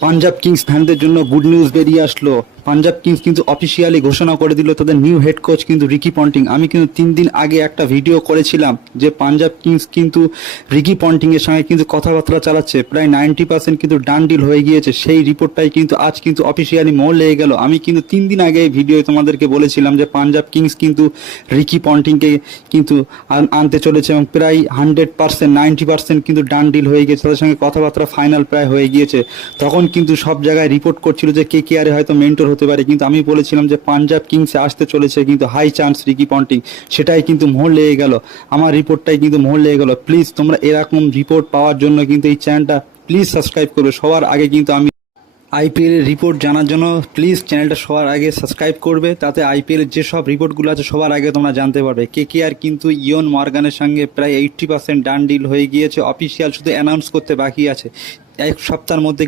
Punjab Kings ফ্যানদের জন্য good news বেরিয়ে আসলো। পাঞ্জাব কিংস কিন্তু অফিসিয়ালি ঘোষণা করে দিল তাদের নিউ হেড কোচ কিন্তু রিকি পন্টিং। আমি কিন্তু 3 দিন আগে একটা ভিডিও করেছিলাম যে পাঞ্জাব কিংস কিন্তু রিকি পন্টিংয়ের সঙ্গে কিন্তু কথাবার্তা চালাচ্ছে, প্রায় 90% কিন্তু ডান ডিল হয়ে গিয়েছে। সেই রিপোর্টটাই কিন্তু আজ কিন্তু অফিসিয়ালি মোহর লেগে গেল। আমি কিন্তু 3 দিন আগে এই ভিডিও তোমাদেরকে বলেছিলাম যে পাঞ্জাব কিংস কিন্তু রিকি পন্টিংকে কিন্তু আনতে চলেছে এবং প্রায় 100% 90% কিন্তু ডান ডিল হয়ে গিয়েছে, তাদের সঙ্গে কথাবার্তা ফাইনাল প্রায় হয়ে গিয়েছে। তখন কিন্তু সব জায়গায় রিপোর্ট করছিল যে কেকেআরে হয়তো মেন্টর হতে পারে, কিন্তু আমি বলেছিলাম যে পাঞ্জাব কিংসে আসতে চলেছে কিন্তু হাই চান্স রিকি পন্টিং, সেটাই কিন্তু মোহর লেগে গেল। আমার রিপোর্টটাই কিন্তু মোহর লেগে গেল। প্লিজ তোমরা এরকম রিপোর্ট পাওয়ার জন্য কিন্তু এই চ্যানেলটা প্লিজ সাবস্ক্রাইব করবে। সবার আগে কিন্তু আমি আইপিএল এর রিপোর্ট জানার জন্য প্লিজ চ্যানেলটা সবার আগে সাবস্ক্রাইব করবে, তাতে আইপিএল এর যেসব রিপোর্টগুলো আছে সবার আগে তোমরা জানতে পারবে। কেকেআর কিন্তু ইয়ন মর্গানের সঙ্গে প্রায় 80% ডান ডিল হয়ে গিয়েছে, অফিসিয়াল শুধু অ্যানাউন্স করতে বাকি আছে। এক সপ্তাহের মধ্যে